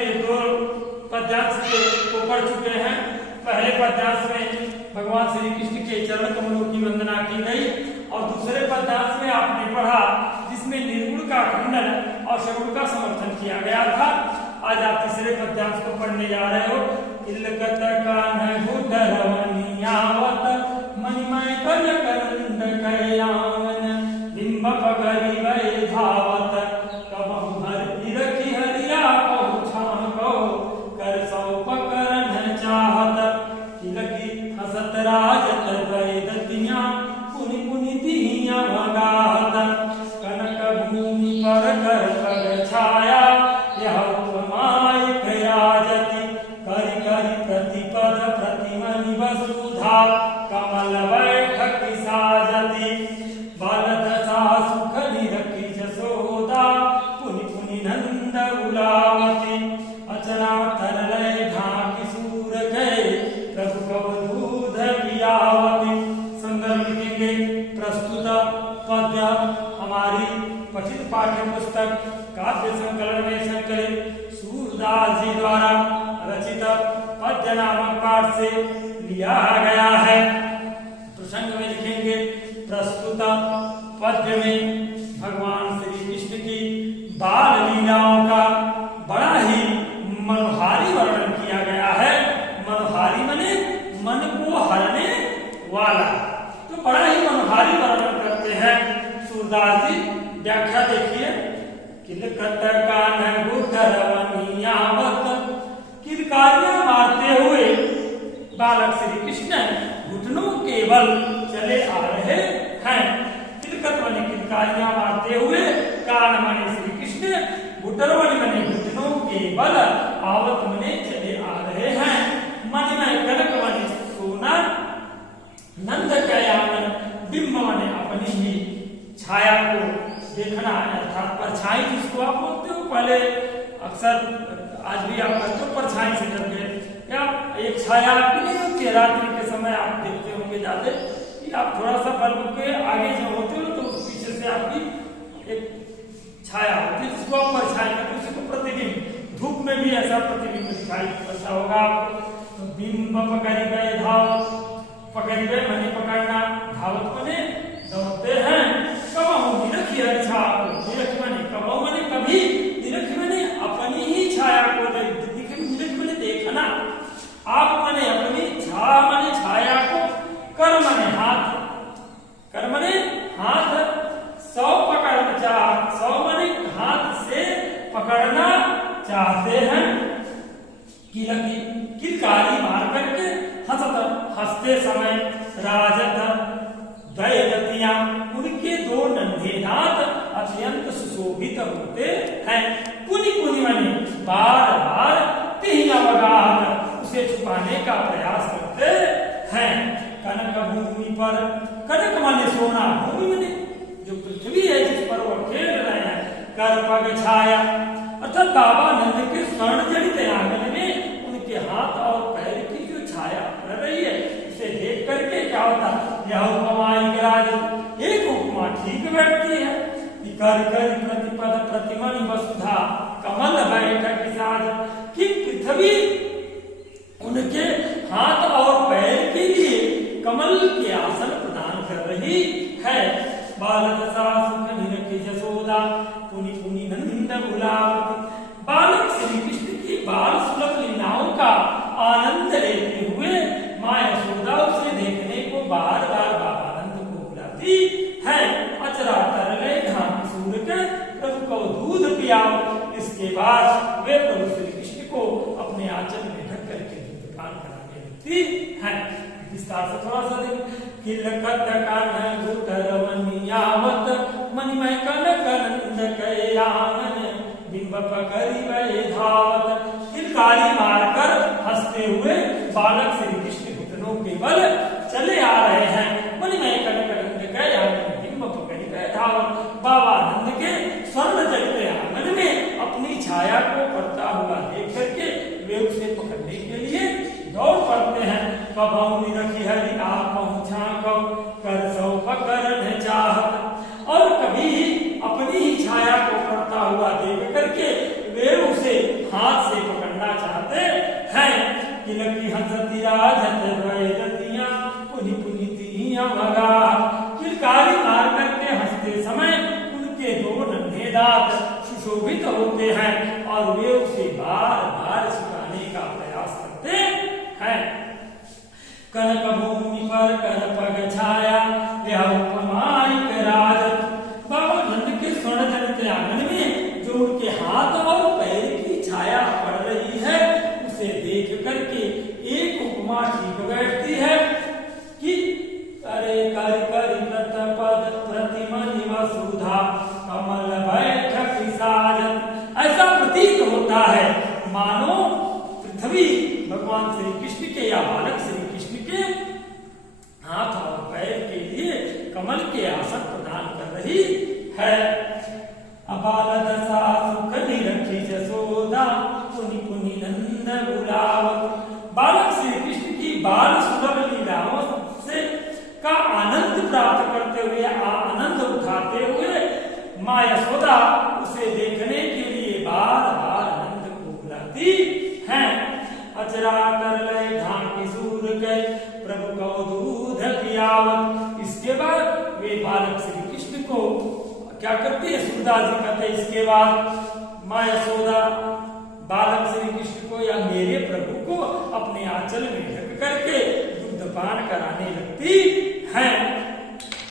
के दो पद्यांश को पढ़ चुके हैं। पहले पद्यांश में भगवान श्री कृष्ण के चरण कमलों की वंदना की गई और दूसरे पद्यांश में आपने पढ़ा जिसमें निर्गुण का खंडन और सगुण का समर्थन किया गया था। आज आप तीसरे पद्यांश को पढ़ने जा रहे हो। तिलकत कान्ह गुडरवनियावत मणिमय कनकनंद कयावन बिंब पगरी वै धावत कबहु हरि रखि हरिया पहुँचा को कर सौ पकड़न चाहत तिलकी हसत राजत वैदतियाँ पुनि पुनि दिहियाँ भगाहत कनक भूमि पर कर पग छाया यह उपमाय प्रयाजति करि करि प्रतिपद प्रतिमनि वसुधा कमल बैठक साजति बालदशा सुख निरखि जसोदा पुनि पुनि नंद बुलावती अचरा तरलय ढाकी सूर गए प्रभु कब दूध पियावती। संदर्भ लिखेंगे। प्रस्तुत पद्य हमारी पठित पाठ्य पुस्तक काव्य संकलन में संकलित सूरदास जी द्वारा रचित पद्य नामक पाठ से लिया गया है। प्रसंग में लिखेंगे। प्रस्तुत पद्य में भगवान श्री कृष्ण की बाल लीलाओं का बड़ा ही मनोहारी वर्णन किया गया है। मनोहारी माने मन को हरने वाला, तो बड़ा ही मनोहारी वर्णन करते हैं सूरदास जी। व्याख्या देखिए। किलकत कान्ह गुडरवनियावत किलकारियां मारते हुए बालक श्री कृष्ण घुटनों के बल चले आ रहे हैं। तिलकत माने किलकारियां मारते हुए, कान माने श्री कृष्ण, घुटरवनि माने घुटनों के बल, आवत माने चले आ रहे हैं। मणिमय कनक माने सोना, नंद कयावन बिंब माने अपनी ही छाया को देखना अर्थात परछाई जिसको आप बोलते हो। पहले अक्सर आज भी आप कहते हो परछाई से डरते क्या एक छाया आपकी नहीं होती है। रात्रि के समय आप देखते होंगे ज्यादा कि आप थोड़ा सा बल्ब के आगे जो होते हो तो उस पीछे से आपकी एक छाया होती है जिसको आप परछाई कहते हैं। उसी को प्रतिबिंब, धूप में भी ऐसा प्रतिबिंब दिखाई पड़ता होगा आपको। तो बिंब पकड़ी गए धावत, पकड़ी गए माने पकड़ना, धावत माने दौड़ते हैं। कबहु निरखि हरिछा, निरखि माने कबहु माने कभी, निरखि माने अपनी ही छाया को निरखि माने देखना, आप माने अपनी छा माने छाया को, कर माने हाथ, कर माने हाथ, सौ पकड़ना चाह, सौ माने हाथ से पकड़ना चाहते हैं। किलकारी मार करके हंसत हंसते समय राजत दैदतियां उनके दो नन्हे दांत अत्यंत सुशोभित होते हैं। पुनि पुनि माने बार बार तिहिया वगाहत उसे छुपाने का प्रयास करते हैं। कनक भूमि पर, कनक माने सोना, भूमि माने जो पृथ्वी है जिस पर वो खेल रहे हैं। कर पग छाया अर्थात बाबा नंद के स्वर्ण जड़ित आंगन में उनके हाथ और पैर की जो छाया पड़ रही है उसे देख करके क्या होता यह उपमाई विराज एक उपमा ठीक बैठती है। कर कर प्रतिपद प्रतिमनि वसुधा कमल बैठक साज कि पृथ्वी उनके हाथ और पैर के लिए कमल के आसन प्रदान कर रही है। बालदशा सुख निरखि जसोदा पुनि पुनि नंद बुलावती। बालक श्री कृष्ण की बाल सुलभ लीलाओं का आनंद लेते हुए माँ यशोदा उसे देखने को बार बार बाबा नंद को बुलाती है। अचरा तरले ढाकी सूर के प्रभु को दूध पियाओ। इसके बाद वे प्रभु श्री कृष्ण को अपने आंचल में ढक करके दूध पान कराने लगती है। विस्तार से थोड़ा सा देखें। किलकत कान्ह गुडरवनियावत मणिमय कनकनंद कयावन बिंब पकड़ी वै धावत। किलकारी मारकर हंसते हुए बालक श्री कृष्ण घुटनों के बल चले आ रहे हैं। मणिमय कनकनंद कयावन बिंब पकड़ी वै धावत। बाबा नंद के स्वर्ण जड़ित आंगन में अपनी छाया को पड़ता हुआ देख करके वे उसे पकड़ने के लिए दौड़ पड़ते हैं। कबहु निरखि हरि आप पहुँचा कब कर सौ पकड़न चाहत। और कभी अपनी ही छाया को पड़ता हुआ देख करके वे उसे हाथ से मोहित होते हैं और वे उसे बार बार सुनाने का प्रयास करते हैं। कनक भूमि पर कर पग छाया यह उपमा एक राजत। बाबा नंद के स्वर्ण जनित आंगन में जो उनके हाथ और पैर की छाया पड़ रही है उसे देख करके एक उपमा ठीक बैठती है कि अरे कर कर पद प्रतिमा सुधा कमल बैठक साजत। ऐसा प्रतीत होता है मानो पृथ्वी भगवान श्री कृष्ण के या बालक श्री कृष्ण के हाथ और पैर के लिए कमल के आसन प्रदान कर रही है। अबाल दशा सुख निरखी जसोदा पुनि पुनि नंद बुलावत। बालक श्री कृष्ण की बाल सुलभ लीलाओं से का आनंद प्राप्त करते हुए आनंद उठाते हुए माँ यशोदा उसे देखने के लिए बार बार नंद को बुलाती हैं। अचरा कर लय ढांकी सूर गए प्रभु को दूध पियावत। इसके बाद वे बालक श्री कृष्ण को क्या करती है, सूरदास जी कहते हैं इसके बाद माँ यशोदा बालक श्री कृष्ण को या मेरे प्रभु को अपने आंचल में ढक करके दुग्ध पान कराने लगती हैं।